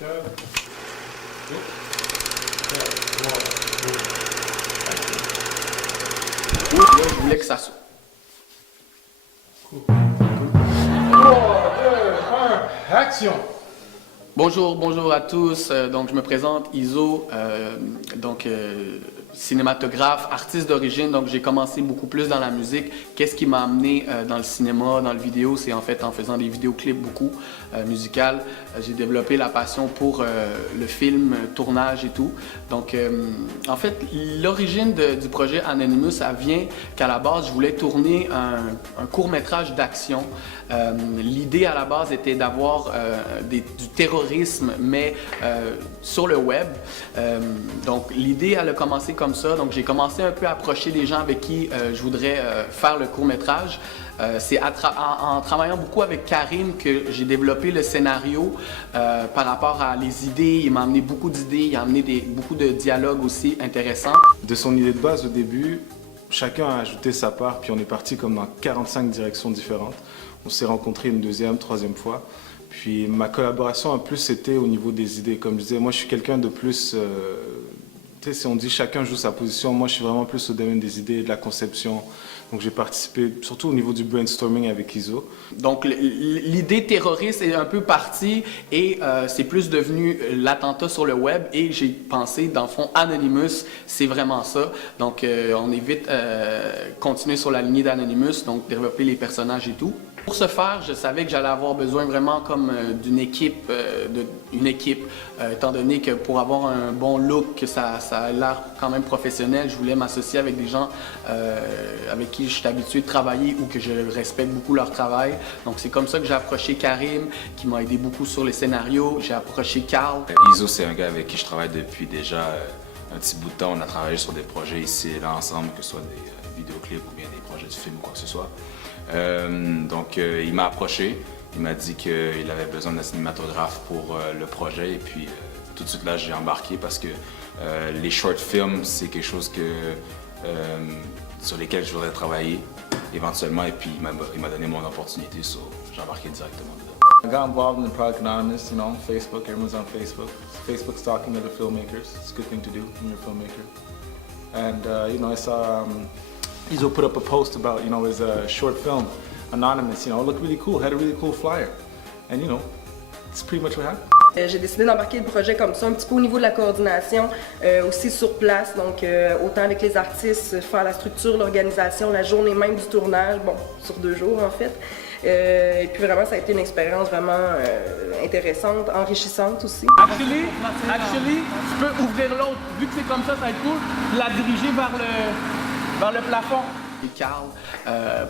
Je voulais que ça soit. Cool. 3, 2, 1, action! Bonjour à tous. Donc, je me présente, Iso, cinématographe, artiste d'origine. Donc, j'ai commencé beaucoup plus dans la musique. Qu'est-ce qui m'a amené dans le cinéma, dans le vidéo? C'est en fait en faisant des vidéoclips beaucoup musicales. J'ai développé la passion pour le film, tournage et tout. Donc, en fait, l'origine du projet Anonymous, ça vient qu'à la base, je voulais tourner un court-métrage d'action. L'idée à la base était d'avoir du terrorisme, mais sur le web. Donc, l'idée, elle a commencé comme ça. Donc, j'ai commencé un peu à approcher des gens avec qui je voudrais faire le court-métrage. C'est en travaillant beaucoup avec Karim que j'ai développé le scénario par rapport à les idées. Il m'a amené beaucoup d'idées, il a amené beaucoup de dialogues aussi intéressants. De son idée de base au début, chacun a ajouté sa part, puis on est parti comme dans 45 directions différentes. On s'est rencontrés une deuxième, troisième fois. Puis ma collaboration en plus c'était au niveau des idées. Comme je disais, moi je suis quelqu'un de plus... tu sais, si on dit chacun joue sa position, moi je suis vraiment plus au domaine des idées, de la conception. Donc j'ai participé surtout au niveau du brainstorming avec Iso. Donc l'idée terroriste est un peu partie et c'est plus devenu l'attentat sur le web et j'ai pensé dans le fond Anonymous, c'est vraiment ça. Donc on est vite continué sur la lignée d'Anonymous, donc développer les personnages et tout. Pour ce faire, je savais que j'allais avoir besoin vraiment comme d'une équipe, étant donné que pour avoir un bon look, que ça a l'air quand même professionnel, je voulais m'associer avec des gens avec qui je suis habitué de travailler ou que je respecte beaucoup leur travail. Donc c'est comme ça que j'ai approché Karim, qui m'a aidé beaucoup sur les scénarios. J'ai approché Carl. Iso, c'est un gars avec qui je travaille depuis déjà un petit bout de temps. On a travaillé sur des projets ici et là ensemble, que ce soit des vidéoclips ou bien des projets de film ou quoi que ce soit. Il m'a approché, il m'a dit qu'il avait besoin d'un cinématographe pour le projet et puis tout de suite là j'ai embarqué parce que les short films c'est quelque chose sur lesquels je voudrais travailler éventuellement et puis il m'a donné mon opportunité, j'ai embarqué directement dedans. I got involved in Project Anonymous, Facebook, everyone's on Facebook. Facebook stalking other filmmakers, it's a good thing to do when you're a filmmaker. And I saw Iso put up a post about, his short film, Anonymous, it looked really cool, had a really cool flyer. And, it's pretty much what happened. J'ai décidé d'embarquer le projet comme ça, un petit peu au niveau de la coordination, aussi sur place, donc autant avec les artistes, faire la structure, l'organisation, la journée même du tournage, bon, sur 2 jours en fait. Et puis vraiment, ça a été une expérience vraiment intéressante, enrichissante aussi. Actually, tu peux ouvrir l'autre, vu que c'est comme ça va être cool, la diriger vers le plafond. Et Carl,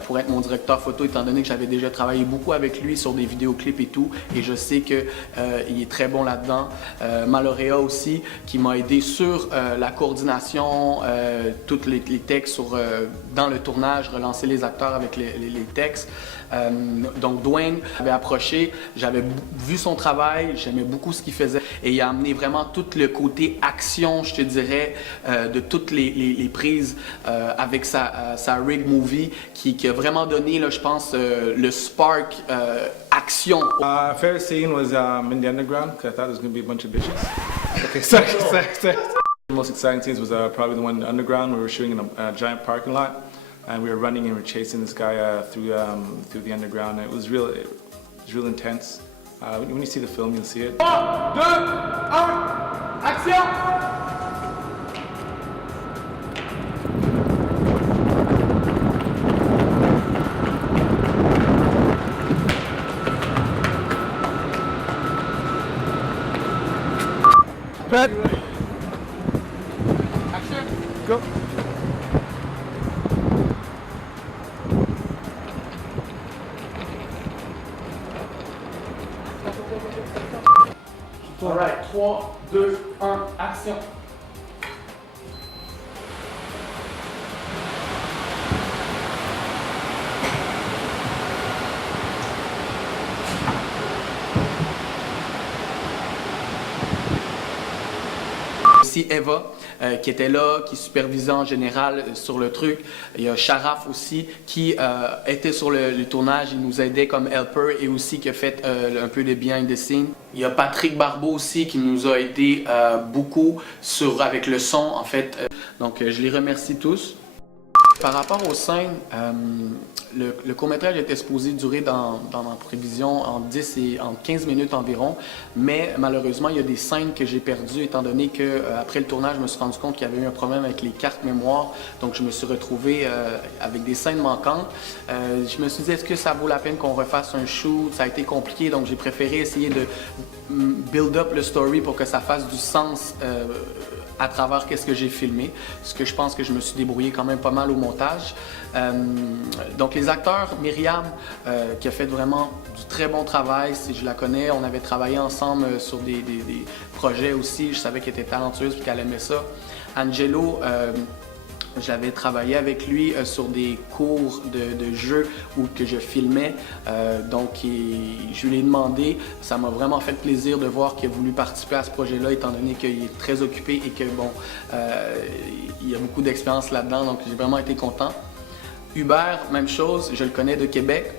pour être mon directeur photo, étant donné que j'avais déjà travaillé beaucoup avec lui sur des vidéoclips et tout, et je sais qu'il est très bon là-dedans. Malorea aussi, qui m'a aidé sur la coordination, tous les textes dans le tournage, relancer les acteurs avec les textes. Donc Dwayne avait approché, j'avais vu son travail, j'aimais beaucoup ce qu'il faisait et il a amené vraiment tout le côté action, je te dirais, de toutes les prises avec sa rig movie qui a vraiment donné, là, je pense, le spark action. Favorite scene was in the underground because I thought there was going to be a bunch of bitches. Okay, sorry. The most exciting scenes was probably the one in the underground where we were shooting in a giant parking lot. And we were running and we were chasing this guy through the underground. And it was real intense. When you see the film, you'll see it. 3, 2, 1, action! Cut. Action! Go. Alright, 3, 2, 1, action! aussi Eva qui était là, qui supervisait en général sur le truc. Il y a Sharaf aussi qui était sur le tournage, il nous aidait comme helper et aussi qui a fait un peu de behind the scenes. Il y a Patrick Barbeau aussi qui nous a aidé beaucoup avec le son en fait. Donc je les remercie tous. Par rapport aux scènes, le court-métrage était supposé durer dans ma prévision en 10 et en 15 minutes environ, mais malheureusement, il y a des scènes que j'ai perdues étant donné que après le tournage, je me suis rendu compte qu'il y avait eu un problème avec les cartes mémoire, donc je me suis retrouvé avec des scènes manquantes. Je me suis dit, est-ce que ça vaut la peine qu'on refasse un shoot? Ça a été compliqué, donc j'ai préféré essayer de build up le story pour que ça fasse du sens à travers qu'est-ce que j'ai filmé, ce que je pense que je me suis débrouillé quand même pas mal au montage. Donc les acteurs, Myriam, qui a fait vraiment du très bon travail, si je la connais, on avait travaillé ensemble sur des projets aussi, je savais qu'elle était talentueuse et qu'elle aimait ça. Angelo, j'avais travaillé avec lui sur des cours de jeu où que je filmais, donc je lui ai demandé, ça m'a vraiment fait plaisir de voir qu'il a voulu participer à ce projet-là étant donné qu'il est très occupé et que bon, il a beaucoup d'expérience là-dedans, donc j'ai vraiment été content. Hubert, même chose, je le connais de Québec.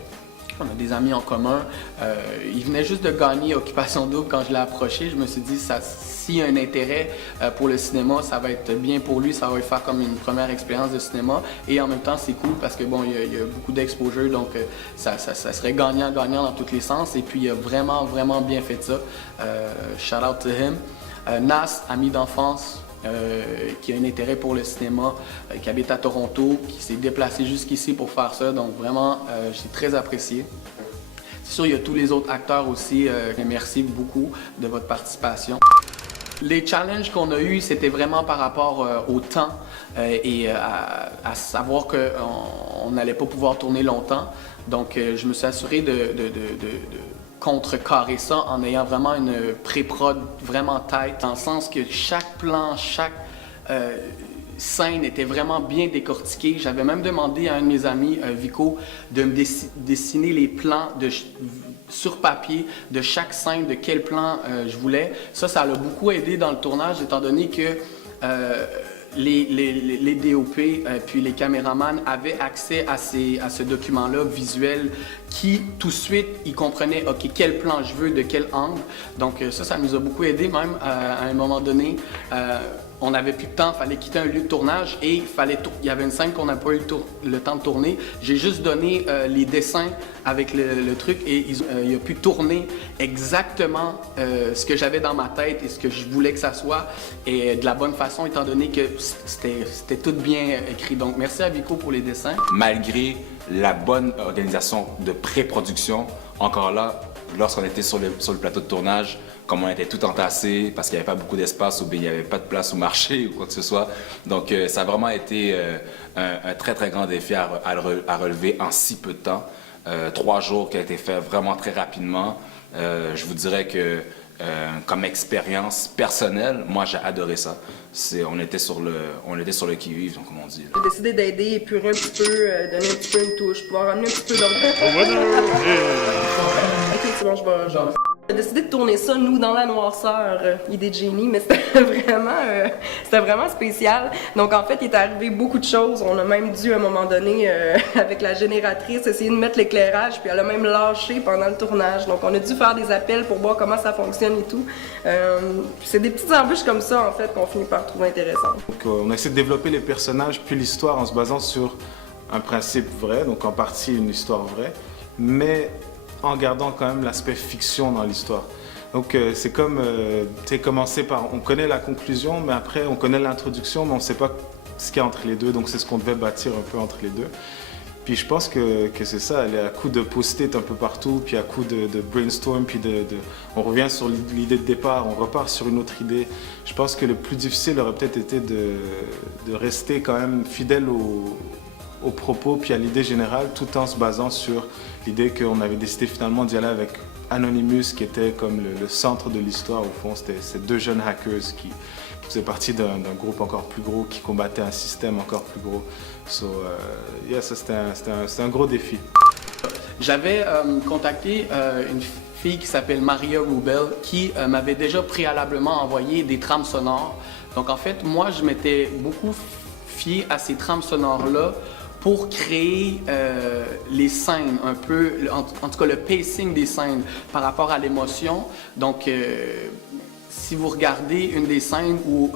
On a des amis en commun. Il venait juste de gagner Occupation Double quand je l'ai approché. Je me suis dit, s'il y a un intérêt pour le cinéma, ça va être bien pour lui. Ça va lui faire comme une première expérience de cinéma. Et en même temps, c'est cool parce que bon, il y a beaucoup d'exposure, donc ça serait gagnant-gagnant dans tous les sens. Et puis, il a vraiment, vraiment bien fait ça. Shout out to him. Nas, ami d'enfance. Qui a un intérêt pour le cinéma, qui habite à Toronto, qui s'est déplacé jusqu'ici pour faire ça, donc vraiment, j'ai très apprécié. C'est sûr, il y a tous les autres acteurs aussi, merci beaucoup de votre participation. Les challenges qu'on a eus, c'était vraiment par rapport au temps et à savoir qu'on n'allait pas pouvoir tourner longtemps, donc je me suis assuré de contrecarrer ça en ayant vraiment une pré-prod vraiment tight, dans le sens que chaque plan, chaque scène était vraiment bien décortiquée. J'avais même demandé à un de mes amis, Vico, de me dessiner les plans sur papier de chaque scène, de quel plan je voulais. Ça l'a beaucoup aidé dans le tournage, étant donné que les DOP puis les caméramans avaient accès à ce document-là visuel qui, tout de suite, ils comprenaient, OK, quel plan je veux, de quel angle. Donc ça nous a beaucoup aidé même à un moment donné. On n'avait plus de temps, il fallait quitter un lieu de tournage et il y avait une scène qu'on n'a pas eu le temps de tourner. J'ai juste donné les dessins avec le truc et il a pu tourner exactement ce que j'avais dans ma tête et ce que je voulais que ça soit et de la bonne façon étant donné que c'était tout bien écrit. Donc merci à Vico pour les dessins. Malgré la bonne organisation de pré-production, encore là, lorsqu'on était sur le plateau de tournage, comme on était tout entassé parce qu'il n'y avait pas beaucoup d'espace ou bien il n'y avait pas de place au marché ou quoi que ce soit. Donc ça a vraiment été un très très grand défi à relever en si peu de temps. 3 jours qui a été fait vraiment très rapidement. Je vous dirais que comme expérience personnelle, moi j'ai adoré ça. On était sur le qui-vive, comme on dit. J'ai décidé d'aider, épurer un petit peu, donner un petit peu une touche, pouvoir ramener un petit peu d'ordre. Ok, c'est bon, je vais... On a décidé de tourner ça, nous, dans la noirceur, idée de génie, mais c'était vraiment spécial. Donc, en fait, il est arrivé beaucoup de choses. On a même dû, à un moment donné, avec la génératrice, essayer de mettre l'éclairage, puis elle a même lâché pendant le tournage. Donc, on a dû faire des appels pour voir comment ça fonctionne et tout. C'est des petites embûches comme ça, en fait, qu'on finit par trouver intéressantes. Donc, on a essayé de développer les personnages puis l'histoire en se basant sur un principe vrai, donc en partie une histoire vraie, mais en gardant quand même l'aspect fiction dans l'histoire. Donc c'est comme, tu sais, commencer par, on connaît la conclusion, mais après on connaît l'introduction, mais on ne sait pas ce qu'il y a entre les deux, donc c'est ce qu'on devait bâtir un peu entre les deux. Puis je pense que c'est ça, à coup de post-it un peu partout, puis à coup de brainstorm, puis on revient sur l'idée de départ, on repart sur une autre idée. Je pense que le plus difficile aurait peut-être été de rester quand même fidèle aux propos puis à l'idée générale, tout en se basant sur l'idée qu'on avait décidé finalement d'y aller avec Anonymous, qui était comme le centre de l'histoire. Au fond, c'était ces 2 jeunes hackers qui faisaient partie d'un groupe encore plus gros, qui combattait un système encore plus gros. Ça c'était un gros défi. J'avais contacté une fille qui s'appelle Maria Rubel, qui m'avait déjà préalablement envoyé des trames sonores Donc en fait, moi, je m'étais beaucoup fié à ces trames sonores-là pour créer les scènes, un peu, en tout cas le pacing des scènes par rapport à l'émotion. Donc, si vous regardez une des scènes où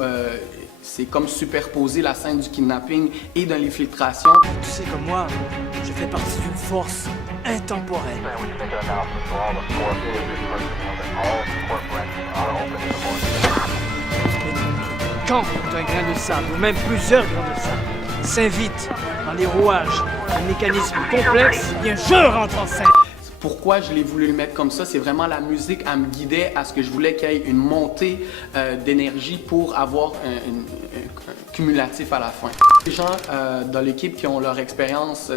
c'est comme superposer la scène du kidnapping et de l'infiltration. Tu sais, comme moi, je fais partie d'une force intemporelle. Quand un grain de sable, ou même plusieurs grains de sable, s'invite dans les rouages d'un mécanisme complexe, bien je rentre en scène. Pourquoi je l'ai voulu le mettre comme ça, c'est vraiment la musique, elle me guidait à ce que je voulais qu'il y ait une montée d'énergie pour avoir un cumulatif à la fin. Les gens dans l'équipe qui ont leur expérience,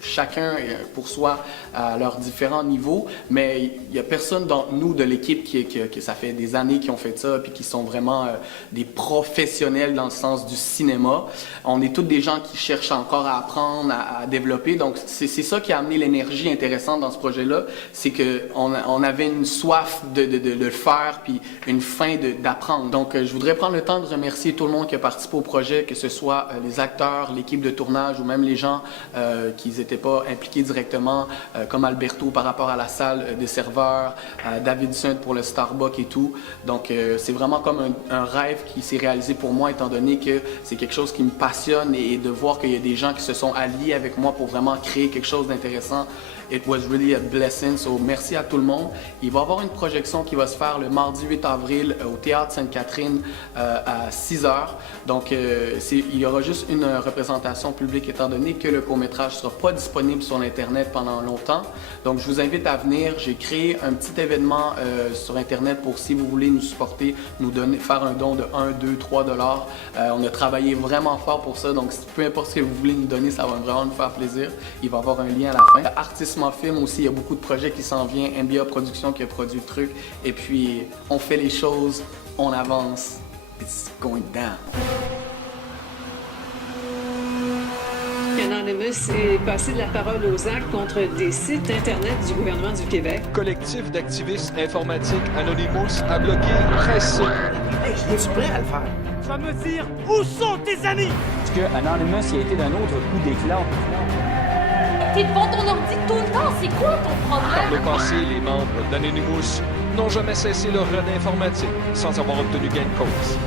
chacun pour soi à leurs différents niveaux, mais il n'y a personne d'entre nous de l'équipe qui ça fait des années qu'ils ont fait ça puis qui sont vraiment des professionnels dans le sens du cinéma. On est tous des gens qui cherchent encore à apprendre, à développer, donc c'est ça qui a amené l'énergie intéressante dans ce projet-là, c'est qu'on avait une soif de le faire puis une faim d'apprendre. Donc je voudrais prendre le temps de remercier tout le monde qui a participé au projet, que ce soit les acteurs, l'équipe de tournage ou même les gens qui n'étaient pas impliqués directement, comme Alberto par rapport à la salle des serveurs, Davidson pour le Starbucks et tout. Donc c'est vraiment comme un rêve qui s'est réalisé pour moi, étant donné que c'est quelque chose qui me passionne et de voir qu'il y a des gens qui se sont alliés avec moi pour vraiment créer quelque chose d'intéressant. It was really a blessing, so merci à tout le monde. Il va y avoir une projection qui va se faire le mardi 8 avril au Théâtre Sainte-Catherine à 6h. Donc il y aura juste une représentation publique étant donné que le court-métrage ne sera pas disponible sur Internet pendant longtemps. Donc je vous invite à venir. J'ai créé un petit événement sur Internet pour si vous voulez nous supporter, nous donner, faire un don de 1, 2, 3 $. On a travaillé vraiment fort pour ça, donc peu importe ce que vous voulez nous donner, ça va vraiment nous faire plaisir. Il va y avoir un lien à la fin. Artistement Film aussi, il y a beaucoup de projets qui s'en viennent. NBA Productions qui a produit le truc. Et puis, on fait les choses, on avance. It's going down. Anonymous est passé de la parole aux actes contre des sites Internet du gouvernement du Québec. Collectif d'activistes informatiques Anonymous a bloqué 13 sites. Hey, je suis prêt à le faire. Tu vas me dire, où sont tes amis? Parce que Anonymous, il a été d'un autre coup d'éclat. T'es devant ton ordi tout le temps, c'est quoi ton Par problème? le passé, les membres d'Anonymous n'ont jamais cessé leur run informatique sans avoir obtenu gain de cause.